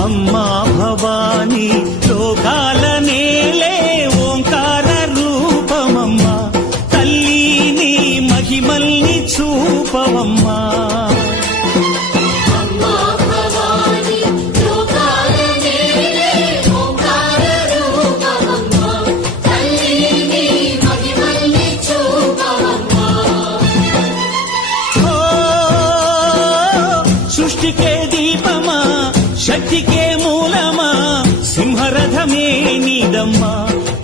అమ్మా భవాని లోకాల నేలే ఓంకార రూపమమ్మా తల్లి నీ మహిమల్ని చూపవమ్మా సృష్టికే దీపమా శక్తికే మూలమా సింహరథమే నీదమ్మా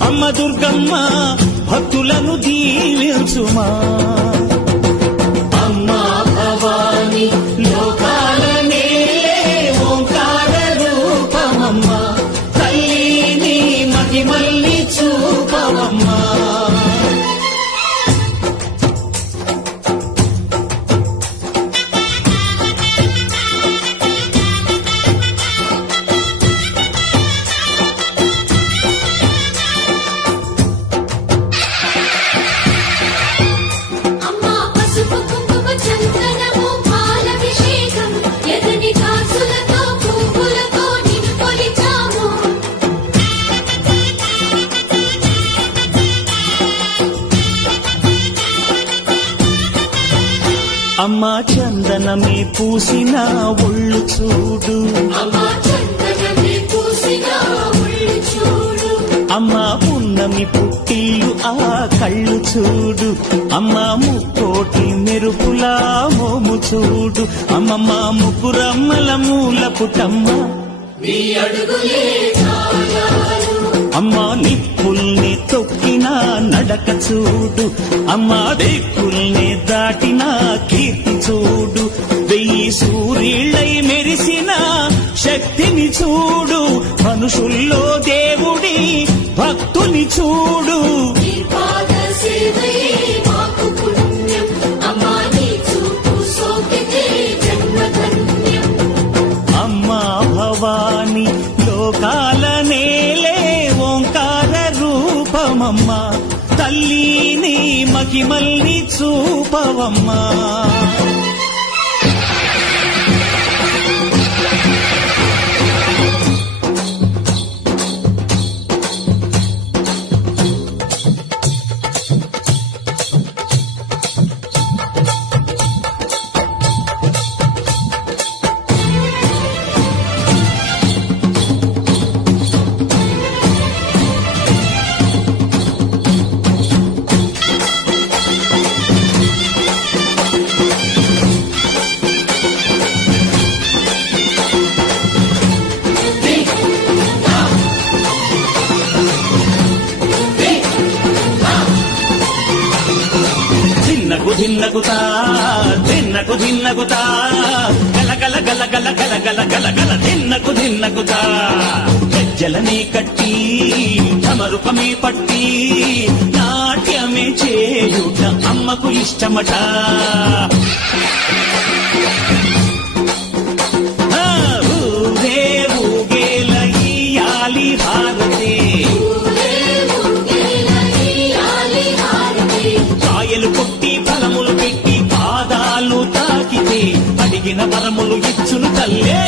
అమ్మ దుర్గమ్మ భక్తులను దీవించుమా అమ్మా భవాని లోకాల నేలే ఓంకార రూపమమ్మా తల్లి నీ మహిమల్ని చూపవమ్మా అమ్మా చందనమే పూసిన ఒళ్ళు చూడు అమ్మా పున్నమి పుట్టిల్లు ఆ కళ్ళు చూడు అమ్మా ముక్కోటి మెరుపులా మోము చూడు అమ్మమ్మ ముగ్గురమ్మల మూల పుటమ్మ అమ్మా నిప్పుల్ని తొక్కిన నడక చూడు అమ్మా దిక్కుల్ని దాటిన కీర్తి చూడు 1000 సూర్యుళ్ళై మెరిసిన శక్తిని చూడు మనుషుల్లో దేవుడి భక్తుని చూడు అమ్మా భవాని లోకాల నేలే ఓంకార రూపమమ్మా తల్లి నీ మహిమల్ని చూపవమ్మా ధిన్నకుతా ధిన్నకు ధిన్నకుతా గల గల గల గల గల గల గల గల ధిన్నకుతా గజ్జలనే కట్టి ధమరుకమే పట్టి నాట్యమే చేయుట అమ్మకు ఇష్టమట ఊరే ఊగేల ఇయ్యాలి హారతే కాయలు కొట్టి ఫలములు పెట్టి పాదాలు తాకితే అడిగిన వరములు ఇచ్చును తల్లే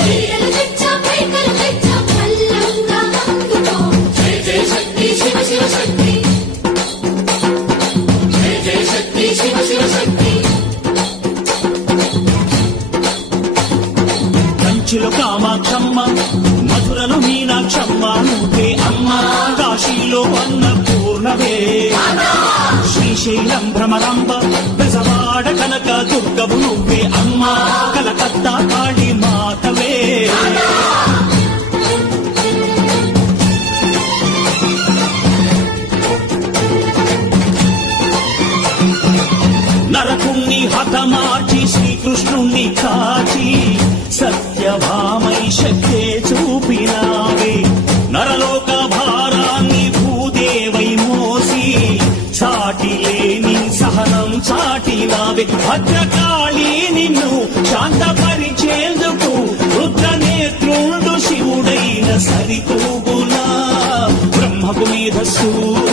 కంచిలో కామాక్షమ్మ మధురలో మీనాక్షమ్మ నువ్వే అమ్మ కాశీలో అన్నపూర్ణవే శ్రీశైలం భ్రమరాంబ బెజవాడ కనక దుర్గవు నువ్వే అమ్మ కలకత్తా కాళీ మాతవే నరకుణ్ణి హతమార్చి శ్రీకృష్ణుణ్ణి కాచి సత్యభామై శక్తే చూపినావే నరలోక భారాన్ని భూదేవై మోసి చాటి లేని సహనం చాటినావే భద్రకాళి నిన్ను శాంతపరిచేందుకు రుద్రనేత్రుండు శివుడైన సరితూగునా సూ